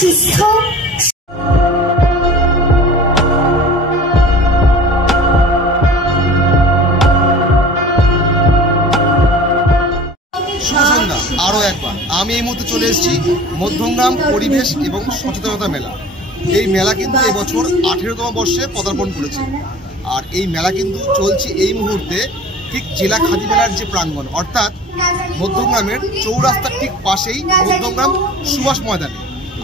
সুস্থ। আরো একবার আমি এই মুহূর্তে চলে এসেছি মধ্যমগ্রাম পরিবেশ এবং সচেতনতা মেলা। এই মেলা কিন্তু এবছর 18তম বর্ষে পদার্পণ করেছে। আর এই মেলা কিন্তু চলছে এই মুহূর্তে ঠিক জেলা খাদি মেলার যে প্রাঙ্গণ, অর্থাৎ মধ্যমগ্রামের চৌরাস্তার ঠিক পাশেই মধ্যমগ্রাম সুভাষ ময়দানে।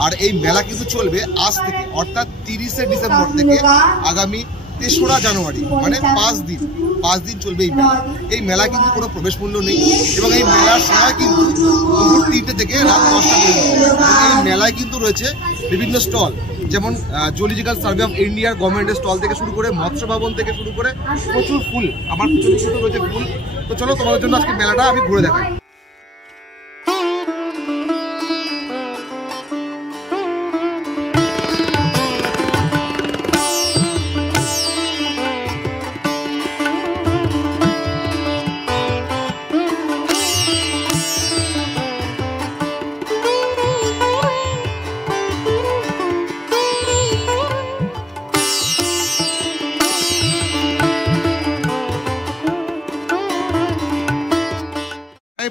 আর এই মেলা কিন্তু চলবে আজ থেকে, অর্থাৎ 30শে ডিসেম্বর থেকে আগামী 3রা জানুয়ারি, মানে 5 দিন চলবে এই মেলা। এই মেলা কিন্তু কোনো প্রবেশ মূল্য নেই এবং এই মেলার সময় কিন্তু দুপুর 3টে থেকে রাত 10টা পর্যন্ত। এই মেলায় কিন্তু রয়েছে বিভিন্ন স্টল, যেমন জুলজিক্যাল সার্ভে অফ ইন্ডিয়ার গভর্নমেন্টের স্টল থেকে শুরু করে মৎস্য ভবন থেকে শুরু করে প্রচুর ফুল। আমার পিছনে শুধু রয়েছে ফুল। তো চলো তোমাদের জন্য আজকে মেলাটা আমি ঘুরে দেখাই।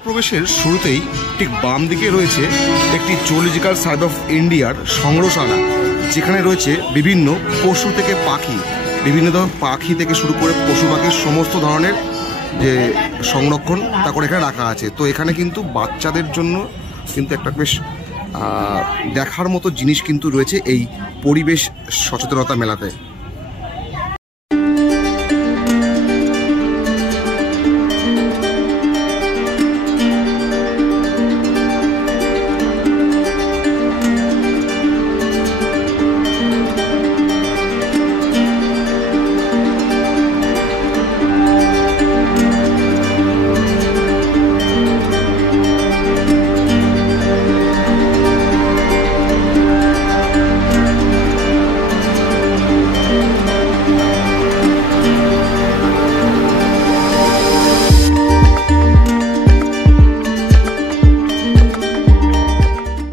প্রবেশের শুরুতেই ঠিক বাম দিকে রয়েছে একটি জুলজিক্যাল সার্ভে অফ ইন্ডিয়ার সংগ্রহশালা, যেখানে রয়েছে বিভিন্ন পশু থেকে পাখি, বিভিন্ন ধরনের পাখি থেকে শুরু করে পশু পাখির সমস্ত ধরনের যে সংরক্ষণ তা করে এখানে রাখা আছে। তো এখানে কিন্তু বাচ্চাদের জন্য কিন্তু একটা বেশ দেখার মতো জিনিস কিন্তু রয়েছে এই পরিবেশ সচেতনতা মেলাতে।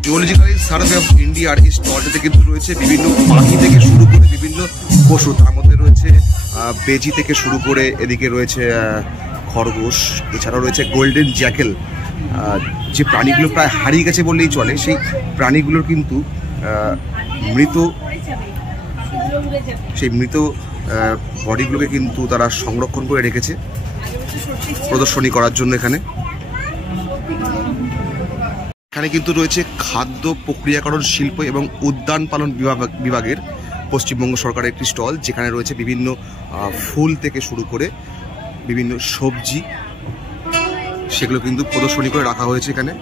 জুলজিক্যাল সার্ভে অফ ইন্ডিয়ার এই স্টলটিতে কিন্তু রয়েছে বিভিন্ন পাখি থেকে শুরু করে বিভিন্ন পশু, তার মধ্যে রয়েছে বেজি থেকে শুরু করে এদিকে রয়েছে খরগোশ, এছাড়াও রয়েছে গোল্ডেন জ্যাকেল। যে প্রাণীগুলো প্রায় হারিয়ে গেছে বললেই চলে, সেই প্রাণীগুলোর কিন্তু মৃত বডিগুলোকে কিন্তু তারা সংরক্ষণ করে রেখেছে প্রদর্শনী করার জন্য। এখানে কিন্তু রয়েছে খাদ্য প্রক্রিয়াকরণ শিল্প এবং উদ্যান পালন বিভাগের পশ্চিমবঙ্গ সরকারের একটি স্টল, যেখানে রয়েছে বিভিন্ন ফুল থেকে শুরু করে বিভিন্ন সবজি, সেগুলো কিন্তু প্রদর্শনী করে রাখা হয়েছে এখানে।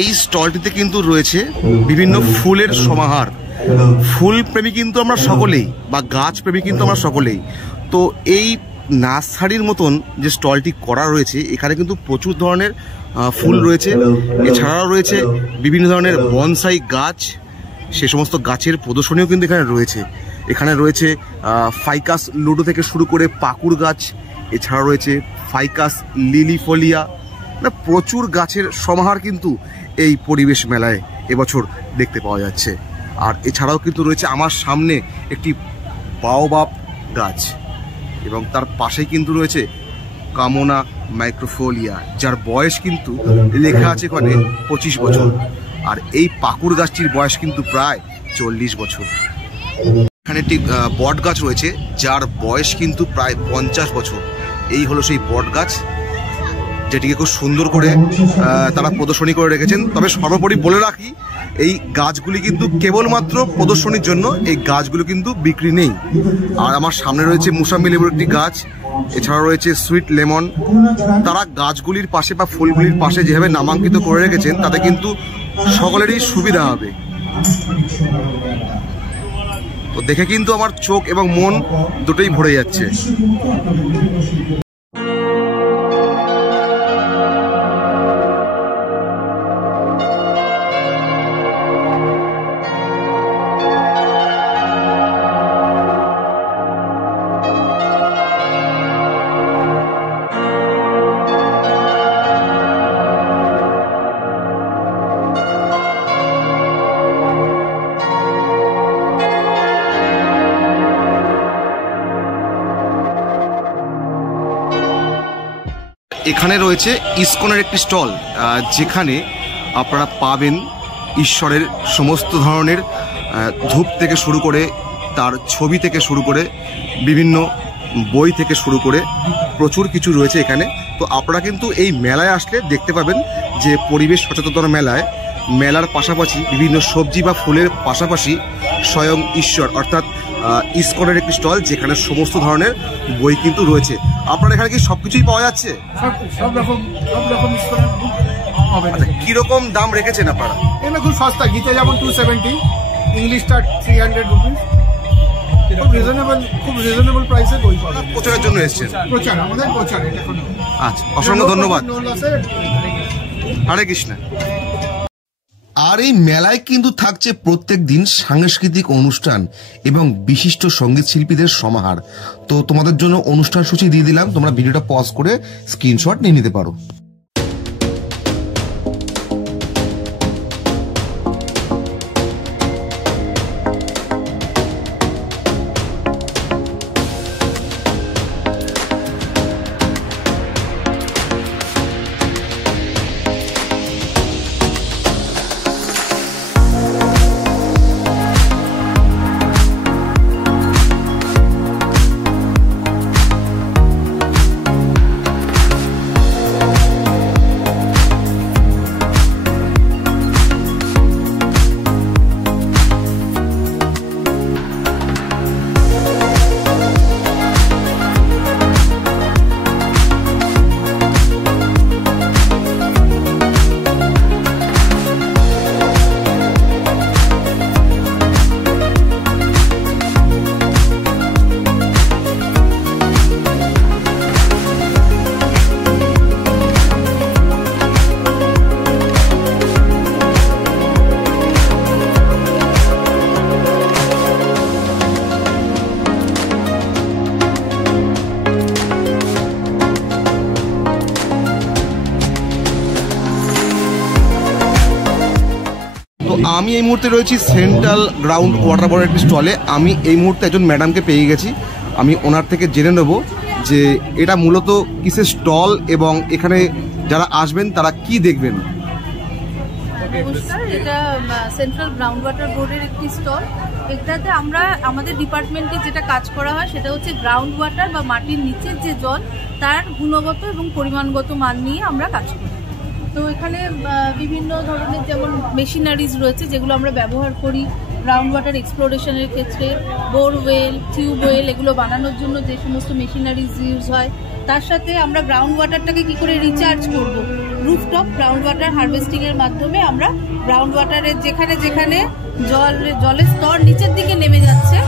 এই স্টলটিতে কিন্তু রয়েছে বিভিন্ন ফুলের সমাহার। ফুল প্রেমী কিন্তু আমরা সকলেই, বা গাছ প্রেমী কিন্তু আমরা সকলেই। তো এই নার্সারির মতন যে স্টলটি করা রয়েছে, এখানে কিন্তু প্রচুর ধরনের ফুল রয়েছে। এছাড়াও রয়েছে বিভিন্ন ধরনের বনসাই গাছ, সে সমস্ত গাছের প্রদর্শনীও কিন্তু এখানে রয়েছে। এখানে রয়েছে ফাইকাস লুডো থেকে শুরু করে পাকুড় গাছ, এছাড়া রয়েছে ফাইকাস লিলিফোলিয়া, প্রচুর গাছের সমাহার কিন্তু এই পরিবেশ মেলায় এবছর দেখতে পাওয়া যাচ্ছে। আর এছাড়াও কিন্তু রয়েছে আমার সামনে একটি বাওবাব গাছ, এবং তার পাশেই কিন্তু রয়েছে কামোনা মাইক্রোফোলিয়া, যার বয়স কিন্তু লেখা আছে এখানে 25 বছর। আর এই পাকুড় গাছটির বয়স কিন্তু প্রায় 40 বছর। এখানে একটি বট গাছ রয়েছে, যার বয়স কিন্তু প্রায় 50 বছর। এই হলো সেই বট গাছ, যেটিকে খুব সুন্দর করে তারা প্রদর্শনী করে রেখেছেন। তবে সর্বোপরি বলে রাখি, এই গাছগুলি কিন্তু কেবলমাত্র প্রদর্শনীর জন্য, এই গাছগুলো কিন্তু বিক্রি নেই। আর আমার সামনে রয়েছে মুসাম্বি লেবুর একটি গাছ, এছাড়া রয়েছে সুইট লেমন। তারা গাছগুলির পাশে বা ফুলগুলির পাশে যেভাবে নামাঙ্কিত করে রেখেছেন, তাতে কিন্তু সকলেরই সুবিধা হবে। তো দেখে কিন্তু আমার চোখ এবং মন দুটোই ভরে যাচ্ছে। এখানে রয়েছে ইসকনের একটি স্টল, যেখানে আপনারা পাবেন ঈশ্বরের সমস্ত ধরনের ধূপ থেকে শুরু করে, তার ছবি থেকে শুরু করে, বিভিন্ন বই থেকে শুরু করে প্রচুর কিছু রয়েছে এখানে। তো আপনারা কিন্তু এই মেলায় আসলে দেখতে পাবেন যে পরিবেশ সচেতনতা মেলার পাশাপাশি বিভিন্ন সবজি বা ফুলের পাশাপাশি স্বয়ং ঈশ্বর অর্থাৎ ইসকনের একটি স্টল, যেখানে সমস্ত ধরনের বই কিন্তু রয়েছে। আপনার এখানে কি সবকিছুই পাওয়া যাচ্ছে? সব রকম ইসকনের বুক হবে। আচ্ছা, কিরকম দাম রেখেছেন আপনারা? এগুলো খুব সস্তা, গীতা যেমন 270, ইংলিশটা 300 রুপিস। খুব রিজনেবল প্রাইসে বই পাওয়া যায়। প্রচারের জন্য এসেছেন? প্রচার, আমাদের প্রচার এটা। আচ্ছা, অসংখ্য ধন্যবাদ। হরে কৃষ্ণ। আর এই মেলায় কিন্তু থাকছে প্রত্যেক দিন সাংস্কৃতিক অনুষ্ঠান এবং বিশিষ্ট সঙ্গীত শিল্পীদের সমাহার। তো তোমাদের জন্য অনুষ্ঠান সূচি দিয়ে দিলাম, তোমরা ভিডিওটা পজ করে স্ক্রিনশট নিয়ে নিতে পারো। আমি এই মুহূর্তে রয়েছি সেন্ট্রাল গ্রাউন্ড ওয়াটার বোর্ডের একটি স্টলে। আমি এই মুহূর্তে একজন ম্যাডামকে পেয়ে গেছি, আমি ওনার থেকে জেনে নেব যে এটা মূলত কিসের স্টল এবং এখানে যারা আসবেন তারা কি দেখবেন। নমস্কার, এটা সেন্ট্রাল গ্রাউন্ড ওয়াটার বোর্ডের একটি স্টল। এটাতে আমরা আমাদের ডিপার্টমেন্টে যেটা কাজ করা হয় সেটা হচ্ছে গ্রাউন্ড ওয়াটার বা মাটির নিচের যে জল তার গুণগত এবং পরিমাণগত মান নিয়ে আমরা কাজ করি। তো এখানে বিভিন্ন ধরনের যেমন মেশিনারিজ রয়েছে যেগুলো আমরা ব্যবহার করি গ্রাউন্ড ওয়াটার এক্সপ্লোরেশনের ক্ষেত্রে, বোরওয়েল, টিউবওয়েল এগুলো বানানোর জন্য যে সমস্ত মেশিনারিজ ইউজ হয়। তার সাথে আমরা গ্রাউন্ড ওয়াটারটাকে কি করে রিচার্জ করব, রুফটপ গ্রাউন্ড ওয়াটার হারভেস্টিংয়ের মাধ্যমে আমরা গ্রাউন্ড ওয়াটারের যেখানে যেখানে জলের স্তর নিচের দিকে নেমে যাচ্ছে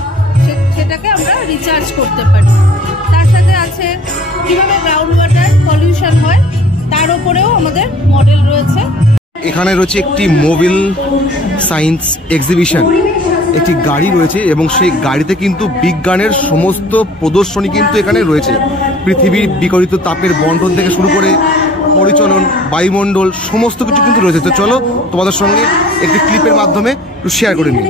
সেটাকে আমরা রিচার্জ করতে পারি। তার সাথে আছে কিভাবে গ্রাউন্ড ওয়াটার পলিউশন হয় তার উপরেও আমাদের মডেল রয়েছে। এখানে রয়েছে একটি মোবিল সায়েন্স এক্সিবিশন, একটি গাড়ি রয়েছে এবং সেই গাড়িতে কিন্তু বিজ্ঞানের সমস্ত প্রদর্শনী কিন্তু এখানে রয়েছে। পৃথিবীর বিকরিত তাপের বন্টন থেকে শুরু করে পরিচলন, বায়ুমণ্ডল সমস্ত কিছু কিন্তু রয়েছে। তো চলো তোমাদের সঙ্গে একটি ক্লিপের মাধ্যমে একটু শেয়ার করে নিই।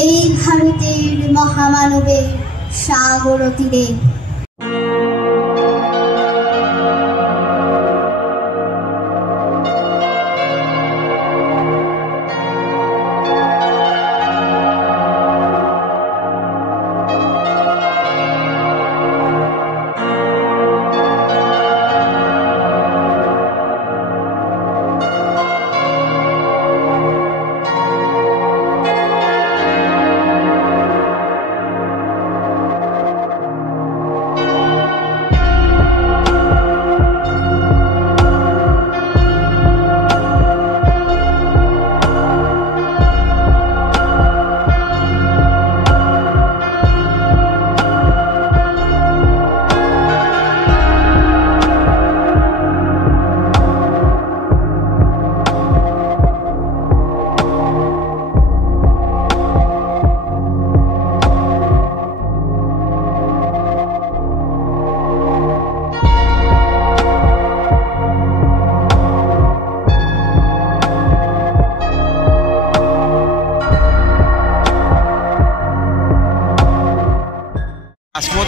এই ভারতের মহামানবের সাগর তীরে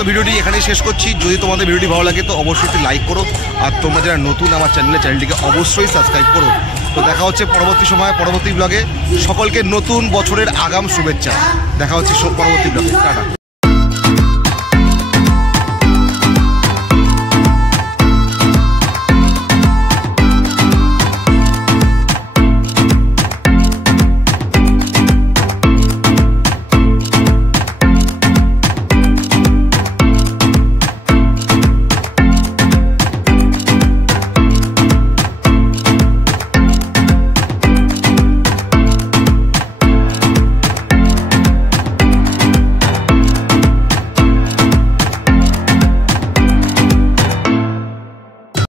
তো ভিডিওটি এখানেই শেষ করছি। যদি তোমাদের ভিডিওটি ভালো লাগে তো অবশ্যই একটি লাইক করো, আর তোমরা যারা নতুন আমার চ্যানেলটিকে অবশ্যই সাবস্ক্রাইব করো। তো দেখা হচ্ছে পরবর্তী সময়ে পরবর্তী ব্লগে। সকলকে নতুন বছরের আগাম শুভেচ্ছা। দেখা হচ্ছে পরবর্তী ব্লগে। টাটা।